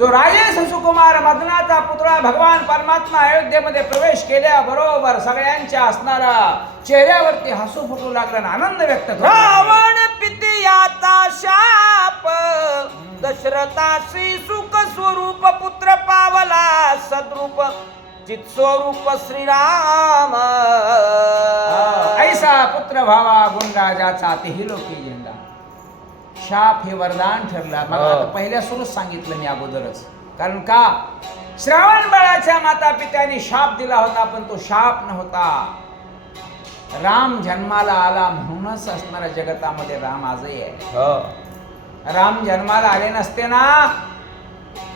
जो राजेश सुकुमार मदनाचा पुतळा भगवान परमात्मा अयोध्येमध्ये प्रवेश केल्याबरोबर सगळ्यांच्या असणारा चेहऱ्यावरती हसू फुटू लागला आनंद व्यक्त. रावण पितियाचा शाप दशरथासी सुख स्वरूप पुत्र पावला सद्रूप चित स्वरूप श्रीराम ऐसा पुत्र भावा गुणराजाचा तेही लोकी शाप हे वरदान ठरला. मग हो. आता पहिल्या सुरूच सांगितलं मी अगोदरच. कारण का? श्रावण बाळाच्या माता पित्याने शाप दिला होता पण तो शाप नव्हता. राम जन्माला आला म्हणूनच असणाऱ्या जगतामध्ये राम आजही आहे. हो. राम जन्माला आले नसते ना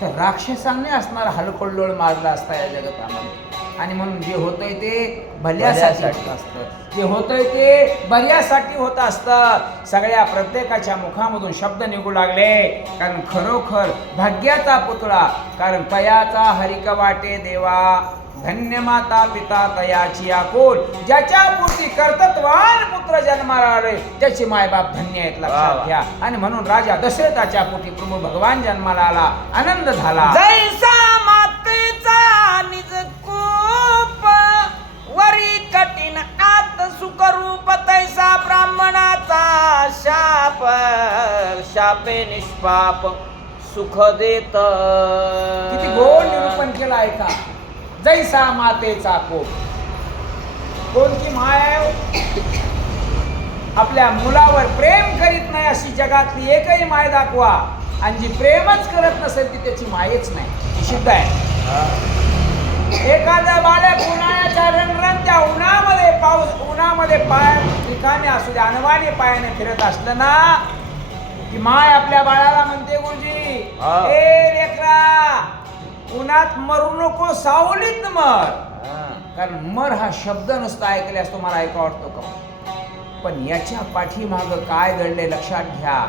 तर राक्षसांनी असणारा हलकोल्लोळ मारला असता या जगतामध्ये. आणि म्हणून जे होतंय ते भल्यासाठी. होत. असतं. जे होतंय ते बऱ्यासाठी होत असतं. सगळ्या प्रत्येकाच्या मुखामधून शब्द निघू लागले. कारण खरोखर भाग्याचा पुतळा कारण पयाचा हरिक वाटे देवा धन्य माता पिता तयाची आकोल ज्याच्या पोटी कर्तृत्वान पुत्र जन्माला आले त्याचे मायबाप धन्य आहेत लक्षात. घ्या. आणि म्हणून राजा दशरथाच्या पोटी प्रभू भगवान जन्माला आला आनंद झाला. जैसा मातेचा निज वरी कठीण आत सुखरूप तैसा ब्राह्मणाचा शाप शापे निष्पाप सुख देत. किती गोड निरूपण केलं आहे का? जैसा मातेचा कोप. कोणती माय हो? आपल्या मुलावर प्रेम करीत नाही अशी जगातली एकही माय दाखवा. आणि जी प्रेमच करत नसेल ती त्याची मायच नाही. सिद्ध आहे. एखादं बालक उन्हाळ्याच्या रणरणत्या उन्हामध्ये पाऊस उन्हामध्ये पाय रिकामे असू दे अनवाणी पायाने फिरत असलं ना की माय आपल्या बाळाला म्हणते गुरुजी. ए लेकरा उन्हात मरू नको सावलीत मर. कारण मर हा शब्द नुसता ऐकल्यास तुम्हाला ऐका वाटतो का? पण याच्या पाठीमाग काय दडले लक्षात घ्या.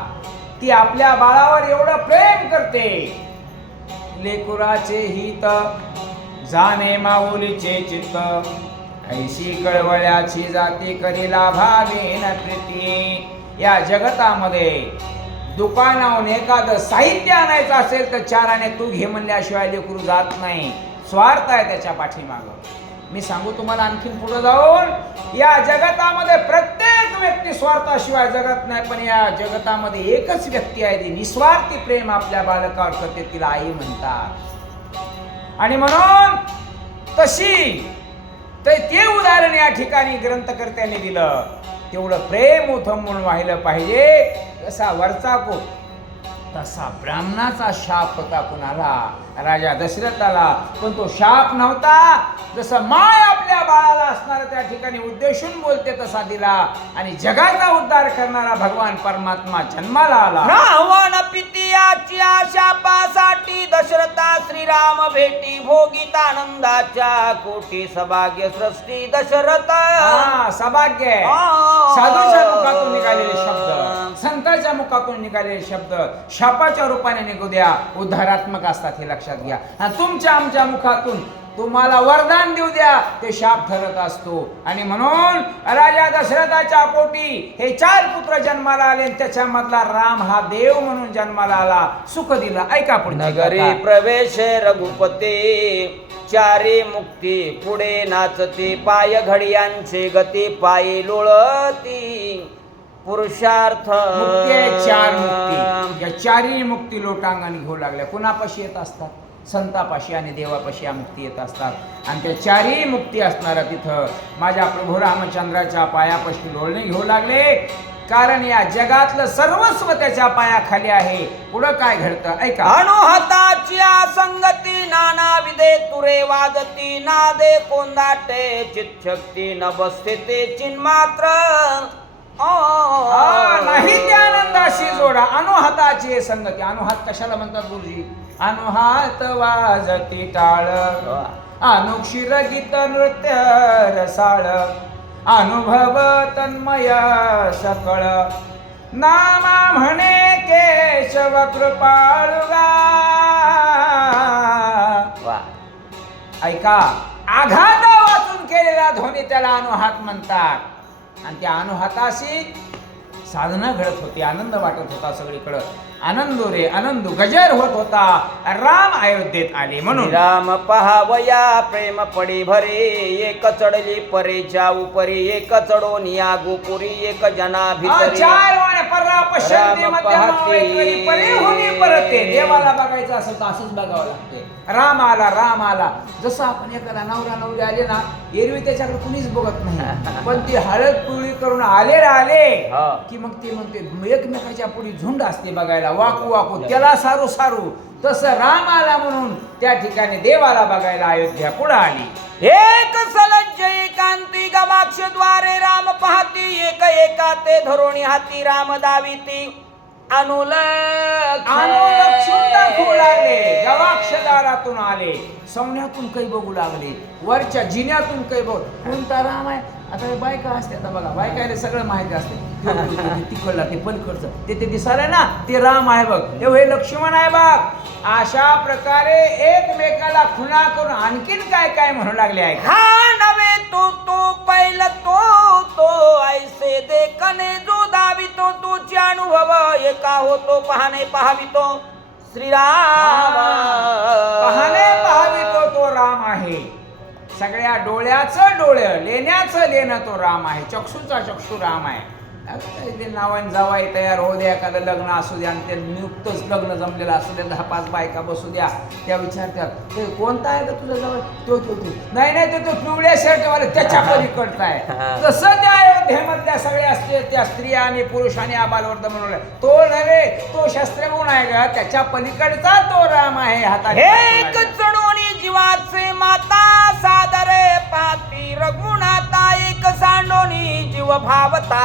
ती आपल्या बाळावर एवढं प्रेम करते. लेकुराचे हित जाणे माऊलीचे चित्त. ऐशी कळवळ्याची जाती करीला लाभावीन प्रीती. या जगतामध्ये दुकानाहून एखादं साहित्य आणायचं असेल तर चाराने तू घे म्हणल्याशिवाय लेकरू जात नाही. स्वार्थ आहे त्याच्या पाठीमागं. मी सांगू तुम्हाला आणखीन पुढे जाऊन या जगतामध्ये प्रत्येक व्यक्ती स्वार्थाशिवाय जगत नाही पण या जगतामध्ये एकच व्यक्ती आहे ती निस्वार्थी प्रेम आपल्या बालकावर करते तिला आई म्हणतात. आणि म्हणून तशी तर ते उदाहरण या ठिकाणी ग्रंथकर्त्याने दिलं. तेवढं प्रेम उथंबून व्हायलं पाहिजे असा वरचा को तसा ब्राह्मणाचा शाप होता कुणाला? राजा दशरथाला. पण तो शाप नव्हता. जसं माय आपल्या बाळाला असणार त्या ठिकाणी उद्देशून बोलते तसा दिला. आणि जगाचा उद्धार करणारा भगवान परमात्मा जन्माला आला. रावण पितियाची शापासाठी दशरथा श्रीराम भेटी भोगीत आनंदाच्या कोटी सभाग्य सृष्टी दशरथ. सभाग्य. साधूच्या मुखातून निघालेले शब्द संतांच्या मुखातून निघालेले शब्द शापाच्या रूपाने निघू द्या. उद्धारात्मक असतात हे लक्षात घ्या. आणि तुमच्या आमच्या मुखातून तुम्हाला वरदान देऊ द्या. ते शाप ठरत असतो. आणि म्हणून राजा दशरथाच्या पोटी हे चार पुत्र जन्माला आले त्याच्यामधला राम हा देव म्हणून जन्माला आला. सुख दिला. ऐका पुढे नगरी प्रवेश रघुपते चारे मुक्ती पुढे नाचते पाय घडियांचे गती पायी लोळती. पुरुषार्थ. मुक्ती आहे चार मुक्ती. या चारही मुक्ती लोटांगणी घेऊ लागल्या. कुणापाशी येत असतात? संतापाशी आणि देवापाशी या मुक्ती येत असतात. आणि त्या चारही मुक्ती असणाऱ्या तिथं माझ्या प्रभू रामचंद्राच्या पायापाशी लोळणे घेऊ लागले. कारण या जगातलं सर्वस्व त्याच्या पायाखाली आहे. पुढं काय घडतं? ऐका. अणुहताची संगती नाना विदे तुरे वाजती. नादे कोंदाटे चितशक्ती न बसते ते चिन्मात्र. नाही त्या आनंदाशी जोडा. अनुहाताची संगती. अनुहात कशाला म्हणतात गुरुजी? अनुहात वाजती टाळ. अनुक्षीर गीत नृत्य रसाळ. अनुभव तन्मय सकळ. नामा म्हणे केशव कृपाळुगा ऐका आघात वाचून केलेला ध्वनी त्याला अनुहात म्हणतात. आणि त्या अनुहाताशी साधना घडत होती आनंद वाटत होता सगळीकडं. आनंद रे आनंद गजर होत होता. राम अयोध्येत आले म्हणून. राम पहावया प्रेम पडी भरे. एक चढली परेच्या उपरी एक चढोनिया गोपुरी एक जना भितरी. चार वाणे पर्रा परे होणी परते. देवाला बघायचं असेल तर असंच बघावं लागते. राम आला राम आला जसं आपण एखादा नवरा नवरी आले ना एरवी त्याच्याकडे कुणीच बघत नाही. पण ती हळद पिवळी करून आले आले. की मग ते म्हणते एकमेकाच्या पुढे झुंड असते बघायला. वाकू वाकू. त्याला सारू सारू. तसं राम आला म्हणून त्या ठिकाणी देवाला बघायला अयोध्या पुढे आली. एक सलज्ज एकांती गवाक्षद्वारे राम पाहती. एक एका ते धरोणी हाती राम दाविती. अनुलक्ष गवाक्षदारातून आले. सवण्यातून काही बघू लागले. वरच्या जिन्यातून काही बघ कोणता राम आहे? आता हे बायका असते आता बघा. बायकायला सगळं माहिती असते. ते- ते- पण खर्च ते ते दिसायला ना ते राम आहे बघ हे लक्ष्मण आहे बघ अशा प्रकारे एकमेकाला खुणा करून आणखीन काय काय म्हणू लागले आहे हा नवे तो तो पहिल तो तो ऐसे देखने जो दावितो तुझे अनुभव एका होतो पाहणे पाहावितो श्रीराम पाहणे पाहावितो तो तो राम आहे सगळ्या डोळ्याचं डोळं लेण्याचं लेणं तो राम आहे चक्षूचा चक्षू राम आहे ते नावाने जावाई तयार होऊ द्या एखादं लग्न असू द्या आणि ते नियुक्तच लग्न जमलेलं असू द्या दहा पाच बायका बसू द्या त्या विचारतात ते कोणता आहे का तुझा जावाई तो तो तो. नाही नाही तो तो पिवळ्या शर्टवाले त्याच्या पलीकडचा आहे. तसं त्या अयोध्येमधल्या सगळ्या असते त्या स्त्रिया आणि पुरुष आणि आबालवर्ध म्हणून. तो नव्हे तो शस्त्रगुण आहे का त्याच्या पलीकडचा तो राम आहे हातात एक चढवणी जीवाचे माता सादरे पाती रघुनाथा एक सांडोनी जीव भावता.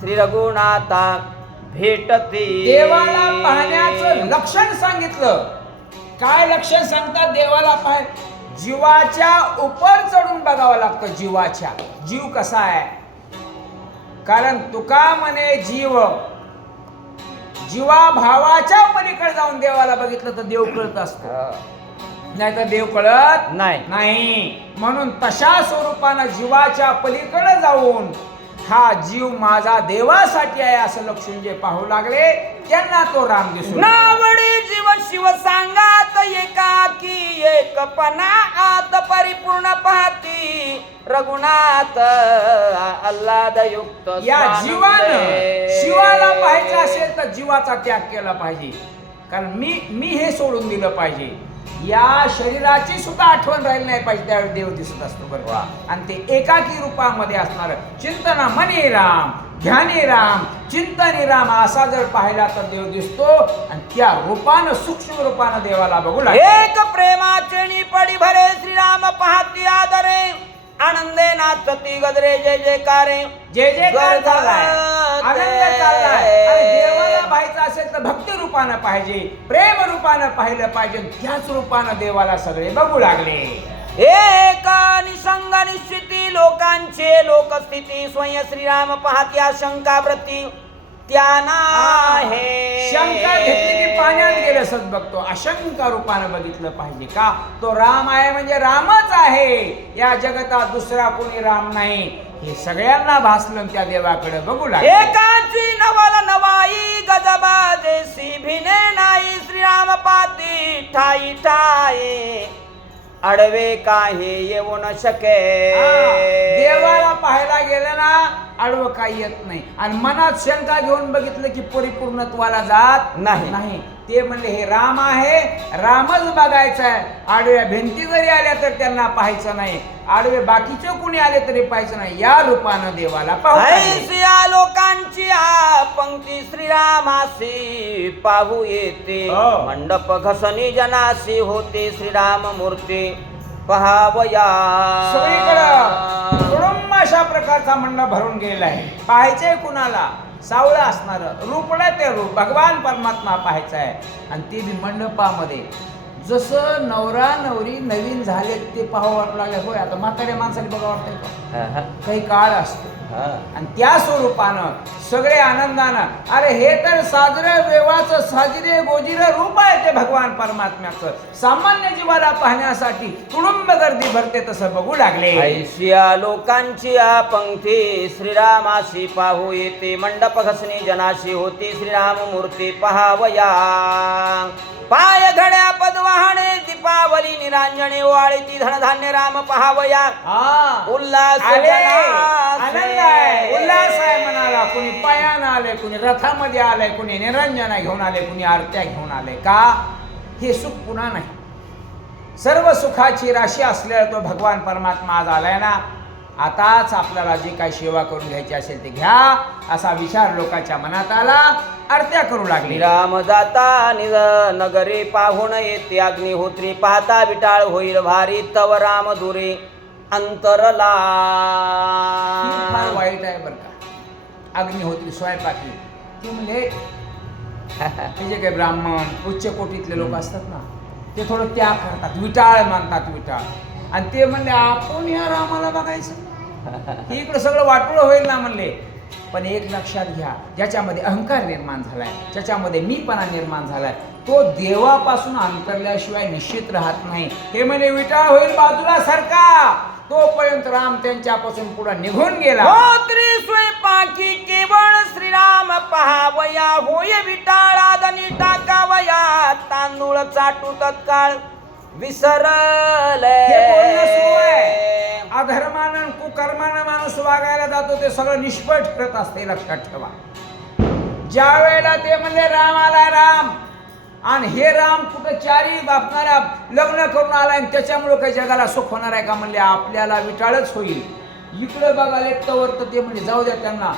श्री रघुनाथा भेटते. देवाला पाहण्याचं लक्षण सांगितलं. काय लक्षण सांगतात देवाला पाह? जीवाच्या उपर चढून बघावं लागतं जीवाच्या. जीव कसा आहे? कारण तुका म्हणे जीव. जीवा भावाच्या पलीकडे जाऊन देवाला बघितलं तर देव कळत असतो. नाही तर देव कळत नाही. नाही. म्हणून तशा स्वरूपानं जीवाच्या पलीकडे जाऊन हा जीव माझा देवासाठी आहे असं लक्षण जे पाहू लागले. त्यांना तो राम दिसू लागला. नावडे जीव शिव सांगात एकाकी एकपणा आत परिपूर्ण पाहती. रघुनाथ आल्हाद युक्त या जीवानं शिवाला पाहायचं असेल तर जीवाचा त्याग केला पाहिजे. कारण मी मी हे सोडून दिलं पाहिजे. या शरीराची सुद्धा आठवण राहिली नाही पाहिजे त्यावेळी देव दिसत असतो बरोबर आणि ते एकाकी रूपामध्ये असणार चिंतना मनी राम ध्यानी राम चिंतनी राम असा जर पाहिला तर देव दिसतो आणि त्या रूपानं सूक्ष्म रूपानं देवाला बघू एक प्रेमाचे पडी भरे श्रीराम पाहती आदरे. आनंदे नाचती गजरे जय जयकारे जे जे काय गरज चाललाय. आनंद चाललाय. आणि देवाला पाहायचं असेल तर भक्ती रूपानं पाहिजे प्रेम रूपानं पाहिलं पाहिजे त्याच रूपानं देवाला सगळे बघू लागले. एक निसंग निश्चिती लोकांचे लोकस्थिती स्वयं श्रीराम पाहत्या शंका व्रती त्याना हे. शंका घेतली की पाण्यात गेलं सत बघतो. अशंका रूपानं बघितलं पाहिजे का? तो राम आहे म्हणजे रामच आहे. या जगतात दुसरा कोणी राम नाही. हे सगळ्यांना भासलं त्या देवाकडे. बघू लागले. एकाची नवल नवाई गजबा जैसी भिने नाही. श्रीराम पाती ठाई ठाई. अडवे काही येऊ न शके. देवाला पाहायला गेलं ना आडवं काही येत नाही. आणि मनात शंका घेऊन बघितलं की परिपूर्णत्वाला जात नाही. नाही. ते म्हणले हे राम आहे. रामच बघायचं आहे. आडव्या भिंती जरी आल्या तर त्यांना पाहायचं नाही. आडवे बाकीचे कुणी आले तरी पाहायचं नाही. या रूपानं देवाला पाहू लागले. ऐसिया लोकांची आ पंक्ती श्रीरामासी पाहू येते. हो. मंडप घसनी जनासी होते श्रीराम मूर्ती. पहावया. सगळीकडं अशा प्रकारचा मंडप भरून गेलेला आहे. पाहायचंय कुणाला? सावळं असणार. रूपडं ते रूप. भगवान परमात्मा पाहायचा आहे. आणि ते बी मंडपामध्ये. जसं नवरा नवरी नवीन झाले ते पाहावं वाटू लागले. होय आता म्हाताऱ्या माणसाने बघा वाटतंय का? काही काळ असतो. आणि त्या स्वरूपानं सगळे आनंदानं अरे हे तर साजरे देवाचं साजरे गोजिरे रूप आहे ते भगवान परमात्म्याचं. सामान्य जीवाला पाहण्यासाठी तुडुंब गर्दी भरते तसं बघू लागले. ऐशिया लोकांची या पंक्ती श्रीरामाशी पाहू येते. मंडप घसणी जनाशी होती श्रीराम मूर्ती पहावया. पाय घड्या पदवाहणे दीपावली निरांजने वाळीती धनधान्य राम पहावया. हा. उल्हास उल्हास आहे मनाला. कुणी पायानं आले कुणी रथामध्ये आलंय कुणी निरंजना घेऊन आले कुणी आरत्या घेऊन आले का? हे सुख पुन्हा नाही. सर्व सुखाची राशी असलेला तो भगवान परमात्मा आज आलाय ना. आताच आपल्याला जी काही सेवा करून घ्यायची असेल ते घ्या असा विचार लोकांच्या मनात आला आरत्या करू लागली. श्रीराम जाता निज नगरी पाहून येते अग्निहोत्री पाहता विटाळ होईल भारी तव राम दुरे अंतरला. ही फार वाईट आहे बरं का. अग्निहोत्री स्वयंपाकी. ती म्हणले हे जे काही ब्राह्मण उच्च कोटीतले लोक असतात ना ते थोडं त्याग करतात विटाळ मानतात विटाळ. आणि ते म्हणले आपण या रामाला बघायचं. की इकडं सगळं वाटोळं होईल ना म्हणले. पण एक लक्षात घ्या ज्याच्यामध्ये अहंकार निर्माण झालाय ज्याच्यामध्ये मीपणा निर्माण झालाय तो देवापासून अंतरल्याशिवाय निश्चित राहत नाही. हे म्हणे विटाळ होईल बाजूला सारखा. तोपर्यंत राम त्यांच्यापासून पुढे निघून गेला. होत्री स्वयंपाकी केवळ श्रीराम पहावया होय विटाळा दनी टाकावया तांदूळ चाटू तत्काळ. विसरले. अधर्मानं कुकर्मानं माणूस वागायला जातो ते सगळं निष्फळ ठरत असते लक्षात ठेवा. ज्या वेळेला ते म्हणले राम आलाय राम. आणि हे राम कुठं चारी बापणाऱ्या लग्न करून आलाय आणि त्याच्यामुळे काही जगाला सुख होणार आहे का म्हणले आपल्याला विटाळच होईल. इकडे बघाले तवर तर ते म्हणजे जाऊ द्या त्यांना.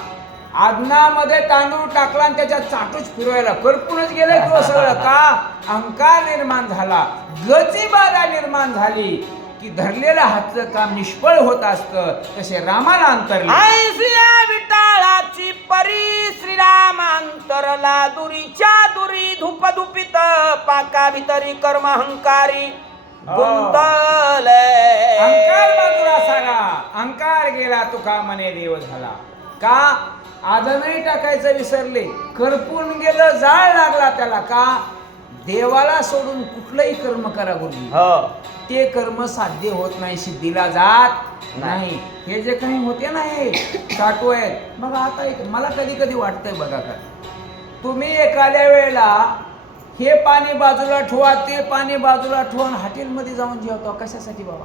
आदनामध्ये तांदूळ टाकला आणि त्याच्यात चाटूच फिरवायला. करपूनच गेले तो सगळं. का? अहंकार निर्माण झाला. गतीबाधा निर्माण झाली. की धरलेल्या हातचं काम निष्फळ होत असतं. तसे रामाला अंतरले विटाळाची परी श्रीराम अंतरला दुरीच्या दुरी धूप धुपित पाका भितरी कर्म अहंकारी गुंतले. अहंकार बाजूला सारा. अहंकार गेला तुका मने देव झाला? का? आजनही टाकायचं विसरले. करपून गेलं जाळ लागला त्याला का? देवाला सोडून कुठलंही कर्म करा गुरुजी. हो. ते कर्म साध्य होत नाही सिद्धीला जात नाही. हे जे काही होते ना हे साठू आहेत. बघा आता एक मला कधी कधी वाटतंय बघा का? तुम्ही एखाद्या वेळेला हे पाणी बाजूला ठेवा ते पाणी बाजूला ठेवा आणि हॉटेलमध्ये जाऊन जेवतो कशासाठी बाबा?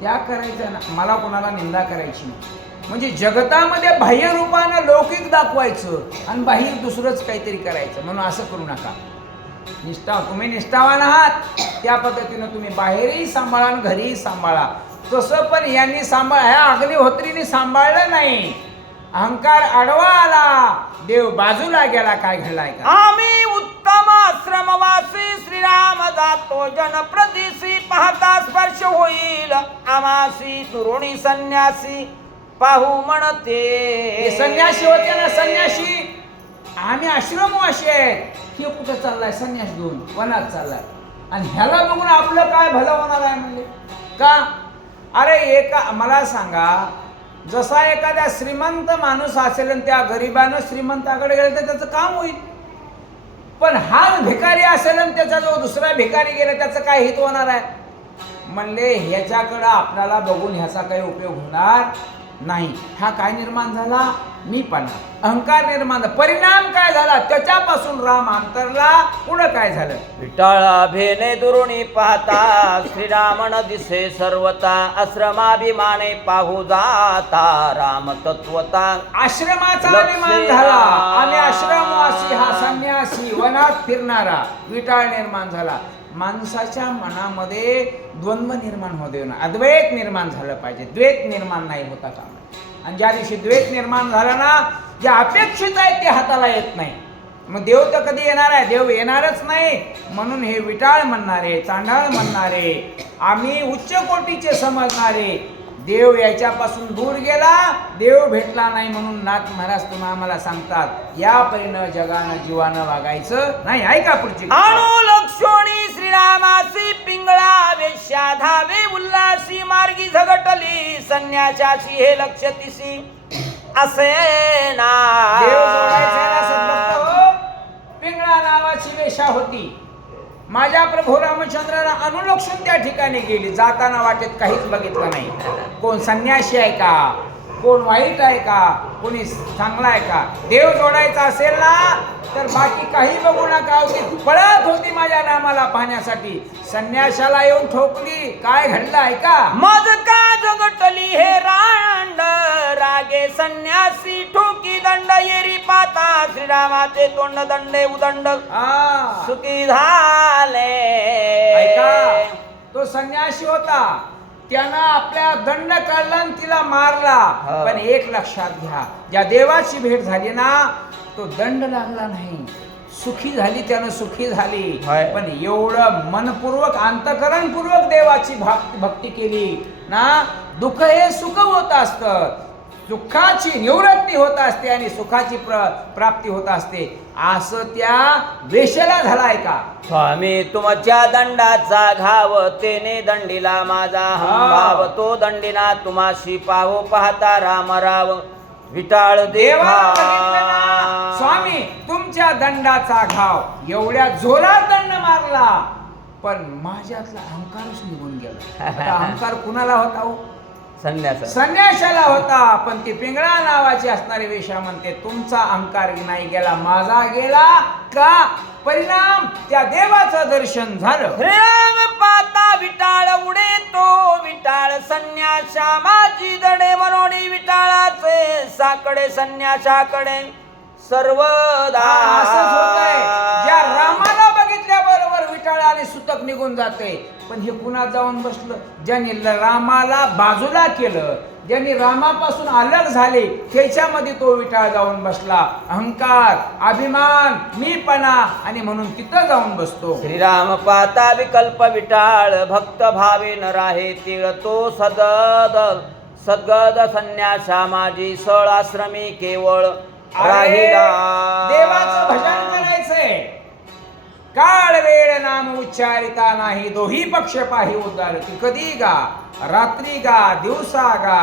त्या करायचं ना. मला कोणाला निंदा करायची नाही. म्हणजे जगतामध्ये बाह्य रूपानं लौकिक दाखवायचं आणि बाहेर दुसरंच काहीतरी करायचं. म्हणून असं करू नका. निष्ठा तुम्ही निष्ठावान आहात. त्या पद्धतीनं तुम्ही बाहेरही सांभाळा आणि घरीही सांभाळा. तसं पण यांनी सांभाळ ह्या अग्निहोत्रीने सांभाळलं नाही. अहंकार आडवा आला. देव बाजूला गेला. काय घडलाय का? आम्ही उत्तम आश्रमवासी श्रीराम जातो जन प्रदिशी पाहता स्पर्श होईल. आमासी तुरुणी संन्यासी पाहू म्हणते. हे संन्यासी होते ना संन्यासी. आम्ही आश्रमवासी आहे. हे कुठं चाललाय? संन्यास घेऊन वनात चाललाय. आणि ह्याला बघून आपलं काय भलं होणार आहे म्हणले? का? अरे एका मला सांगा जसा एखाद्या श्रीमंत माणूस असेल आणि त्या गरिबानं श्रीमंताकडे गेलं तर त्याचं काम होईल. पण हा भिकारी असेल आणि त्याचा जो दुसरा भिकारी गेला त्याचं काय हित होणार आहे? म्हणले ह्याच्याकडं आपल्याला बघून ह्याचा काही उपयोग होणार नाही. हा काय निर्माण झाला? मी पण. अहंकार निर्माण झाला. परिणाम काय झाला? त्याच्यापासून राम अंतरला. पुढं काय झालं? विटाळा भेने दुरुणी पाहता श्रीरामन दिसे सर्वता आश्रमाभिमाने पाहू जाता राम तत्वता. आश्रमाचा अभिमान झाला. आणि आश्रमवासी हा संन्यासी वनात फिरणारा. विटाळ निर्माण झाला. माणसाच्या मनामध्ये द्वंद्व निर्माण होऊ देऊ नये अद्वैत निर्माण झालं पाहिजे. द्वैत निर्माण नाही होता का आणि ज्या दिवशी द्वैत निर्माण झाला ना जे अपेक्षित आहे ते हाताला येत नाही. मग देव तर कधी येणार आहे? देव येणारच नाही. म्हणून हे विटाळ म्हणणारे चांडाळ म्हणणारे आम्ही उच्च कोटीचे समजणारे. देव याच्यापासून दूर गेला देव भेटला नाही म्हणून नाथ महाराज तुम्हाला आम्हाला सांगतात या परीनं जगानं जीवानं वागायचं नाही. ऐका पुढची आणू श्रीरामासी पिंगळा वेश्या धावे उल्हासी मार्गी झगटली संन्याशाची हे लक्ष तिसी असे ना. हो. पिंगळा नावाची वेशा होती. माझ्या प्रभू रामचंद्राला अनुलक्षून त्या ठिकाणी गेली. जाताना वाटेत काहीच बघितलं नाही. कोण संन्याशी आहे का? कोण वाईट आहे का? कोणी चांगला आहे का? देव जोडायचा असेल ना तर बाकी काही बघू नका. होती पळत होती माझ्या रामाला पाहण्यासाठी. संन्याशाला येऊन ठोकली. काय घडलं आहे का? मज का जगटली हे रांड? रागे संन्यासी ठोकी दंड येरी पाता श्रीरामाचे तोंड दंडे उदंड. सुखी झाले. ऐका तो संन्यासी होता. त्यानं आपल्या दंड काढला आणि तिला मारला. पण एक लक्षात घ्या ज्या देवाची भेट झाली ना तो दंड लागला नाही सुखी झाली त्यानं सुखी झाली. पण एवढं मनपूर्वक अंतकरणपूर्वक देवाची भक्ती भक्ती केली ना दुःख हे सुख होत असतं दुःखाची निवृत्ती होत असते आणि सुखाची प्र प्राप्ती होत असते. असं त्या वेशेला झालाय का? स्वामी तुमच्या दंडाचा घाव तेने दंडीला माझा भाव तो दंडिना तुम्हाशी पाहो पाहता राम राव विटाळ देवा? स्वामी तुमच्या दंडाचा घाव. एवढ्या जोरात दंड मारला. पण माझ्यातला अहंकारच निघून गेला. अहंकार कुणाला होता हो? संन्यास. संन्याशाला होता पण ती पिंगळा नावाची असणारी वेशा म्हणते तुमचा अहंकार नाही गेला माझा गेला का? परिणाम त्या देवाचं दर्शन झालं. पाता विटाळ उडे तो विटाळ संन्यासा माझी दडे मनोडी विटाळाचे साकडे संन्यासाकडे सर्वदा असंच होतंय. ज्या रामाला बघितल्या बरोबर विटाळ आणि सुतक निघून जाते. पण हे पुन्हा जाऊन बसलं. ज्यांनी रामाला बाजूला केलं ज्यांनी रामापासून अलग झाले त्याच्यामध्ये तो विटाळ जाऊन बसला. अहंकार अभिमान मीपणा आणि म्हणून तिथं जाऊन बसतो. श्रीराम पाता विकल्प विटाळ भक्त भावे न राहे तिळ तो सदद. सद्गद संन्यासा माझी सळ आश्रमी केवळ देवाचं भजन करायचंय. काळ वेळ नाम उच्चारिता नाही दोही पक्ष पाही उद्गार ती कधी गा? रात्री गा दिवसा गा?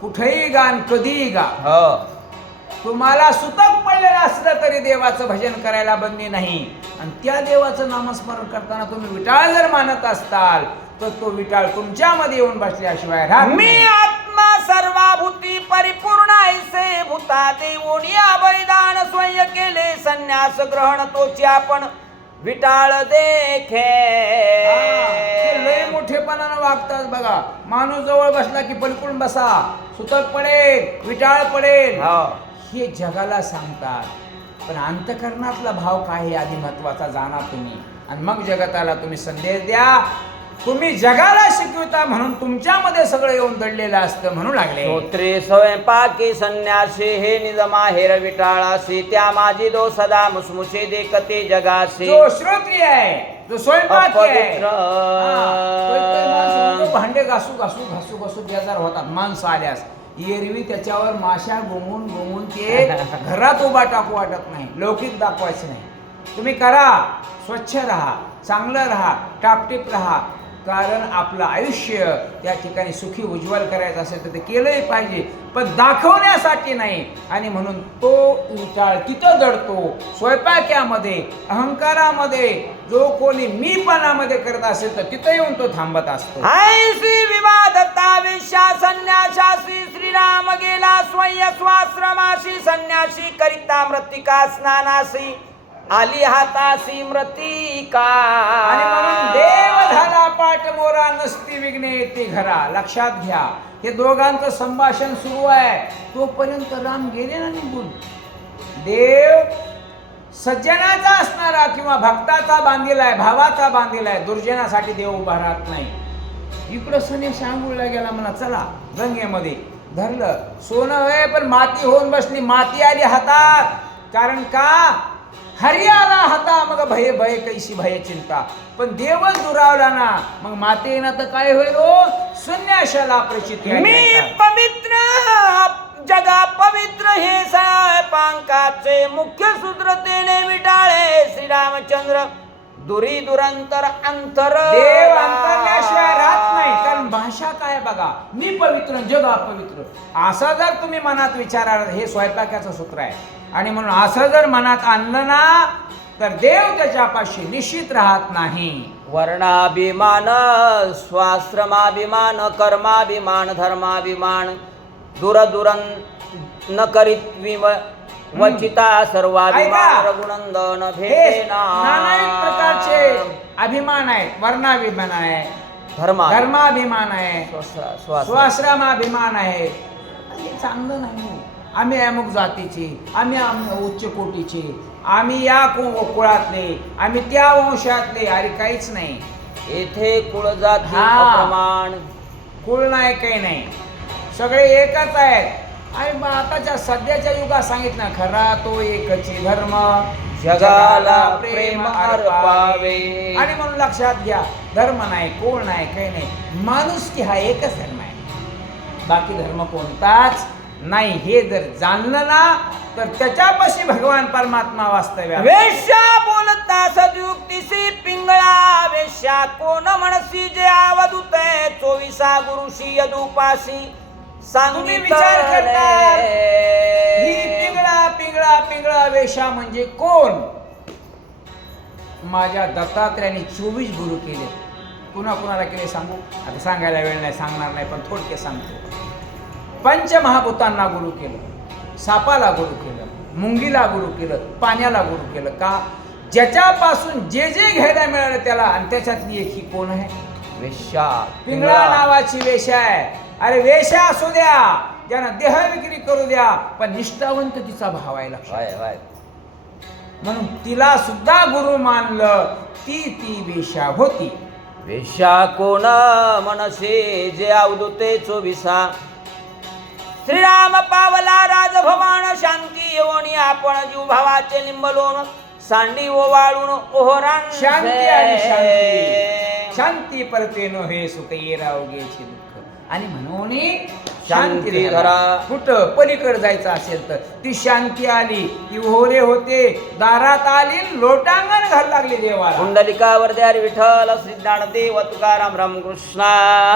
कुठेही गा कधीही गा? हो. तुम्हाला सुतक पडलेलं असलं तरी देवाचं भजन करायला बंदी नाही. आणि त्या देवाचं नामस्मरण करताना तुम्ही विटाळ जर मानत असताल तर तो विटाळ तुमच्यामध्ये येऊन बसल्याशिवाय मी. आत्मा सर्वाभूती परिपूर्ण ऐसे भूता देवोनिया बलिदान स्वयं केले संन्यास ग्रहण तोची आपण. विटाळ देखे. लय मोठेपणानं वागतात बघा. माणूस जवळ बसला की पलकून बसा. सुतक पडेल विटाळ पडेल. हो. हे जगाला सांगतात. पण अंतकरणातला भाव काय हे आधी महत्त्वाचा जाणा तुम्ही. आणि मग जगताला तुम्ही संदेश द्या. तुम्ही जगाला शिकवता म्हणून तुमच्यामध्ये सगळं येऊन दडलेलं असतं म्हणू लागले. श्रोत्रे स्वयंपाकी संन्यासी हे निज माहेर विटाळासी त्या माझी दो सदा मुसमुसे देखते जगासी. जो श्रोत्रिय आहे जो स्वयंपाकी आहे. अपवित्र. हा, तो भांडे घासू घासू घासू घासू बेजार होतात माणसं आल्यास. एरवी त्याच्यावर माशा घुमून घुमून ते घरात उभा टाकू वाटत नाही लौकिक दाखवायचं नाही. तुम्ही करा स्वच्छ राहा चांगलं राहा टापटीप राहा कारण आपलं आयुष्य त्या ठिकाणी सुखी उज्ज्वल करायचं असेल तर ते केलंही पाहिजे पण दाखवण्यासाठी नाही. आणि म्हणून तो विटाळ तिथं दडतो स्वयंपाक्यामध्ये अहंकारामध्ये जो कोणी मीपणामध्ये करत असेल तर तिथं येऊन तो थांबत असतो. ऐसी विवादता विश्या संन्यासासी श्रीराम गेला स्वयं स्वाश्रमाशी संन्यासी करिता मृतिका स्नानासी आली हातासी मृतिका आणि म्हणून देव झाला पाठ मोरा नसती विघ्ने येते घरा. लक्षात घ्या हे दोघांचं संभाषण सुरू आहे. तोपर्यंत राम गेले ना निघून. देव सज्जनाचा असणारा किंवा भक्ताचा बांधील आहे भावाचा बांधील आहे दुर्जनासाठी देव उभा राहत नाही. इकडं सने सांगूळला गेला म्हणा चला गंगेमध्ये. धरलं. सोनं होय पण माती होऊन बसली. माती आली हातात. कारण का? हरी आला हाता मग भय भय कैशी भय चिंता. पण देवच दुरावला ना मग माते येणार तर काय होईल हो? शून्याशाला प्रचिती मी पवित्र जगा पवित्र हे पंकाचे मुख्य सूत्र तेने विटाळे श्रीरामचंद्र. दुरी दुरंतर अंतर देव अंतरल्याशिवाय राहत नाही कारण भाषा काय बघा? मी पवित्र जग अपवित्र. असं जर तुम्ही मनात विचाराल हे स्वयंपाकाचं सूत्र आहे. आणि म्हणून असं जर मनात आणलं ना तर देव त्याच्यापाशी निश्चित राहत नाही. वर्णाभिमान स्वाश्रमाभिमान कर्माभिमान धर्माभिमान दुरदुरन न करीत विम वचिता सर्वाभिमान. रघुनंदन हे भेटेना नाना प्रकारचे अभिमान आहेत वर्णाभिमान आहे धर्मा धर्माभिमान आहे स्वाश्रमाभिमान आहे. हे चांगलं नाही. आम्ही अमुक जातीचे आम्ही आम- उच्च कोटीचे आम्ही या कु- कुळातले आम्ही त्या वंशातले अरे काहीच नाही. येथे कुळजाती. अप्रमाण. कुळ नाही काही नाही. सगळे एकच आहेत. आणि मग आताच्या सध्याच्या युगात सांगितलं खरा तो एकची धर्म. जगाला प्रेम अर्पावे. आणि म्हणून लक्षात घ्या धर्म नाही कोण नाही काही नाही. माणूस की हा एकच धर्म आहे. बाकी धर्म कोणताच नाही हे जर जाणलं ना तर त्याच्यापाशी भगवान परमात्मा वास्तव्य वेश्या बोलता सदयुक्तीसी पिंगळा वेश्या कोण म्हणसी जे आवदूत चोवीसा गुरुशी यदुपासी तुम्ही विचार करता ही पिंगळा पिंगळा पिंगळा वेशा म्हणजे कोण? माझ्या दत्तात्रयाने चोवीस गुरु केले. कुणा कुणाला केले सांगू? आता सांगायला वेळ नाही सांगणार नाही पण थोडके सांगतो. पंचमहाभूतांना गुरु केलं सापाला गुरु केलं मुंगीला गुरु केलं पाण्याला गुरु केलं का? ज्याच्यापासून जे जे घ्यायला मिळालं त्याला आणि त्याच्यातली एक ही कोण आहे? वेश्या. पिंगळा नावाची वेश्या आहे. अरे वेश्या असू द्या ज्यानं देह विक्री करू द्या पण निष्ठावंत तिचा भाव आहे लक्षात. म्हणून तिला सुद्धा गुरु मानलं ती ती वेश्या होती. वेश्या कोण मनसे जे अवधूते चोवीसा. श्रीराम पावला राजभवान शांती येवणी आपण जीव भावाचे लिंबलोन सांडी ओवाळून ओहरान शांती आणि शांती. शांती परते नो हे सुख ये रावगेचे दुःख. आणि म्हणून शांती धरा धरा. कुठं पलीकडे जायचं असेल तर ती शांती आली ती होरे होते. दारात आली लोटांगण घाल लागली देवाला. कुंडलिकावर द्यार विठ्ठल श्री ज्ञानदेव तुकाराम रामकृष्ण.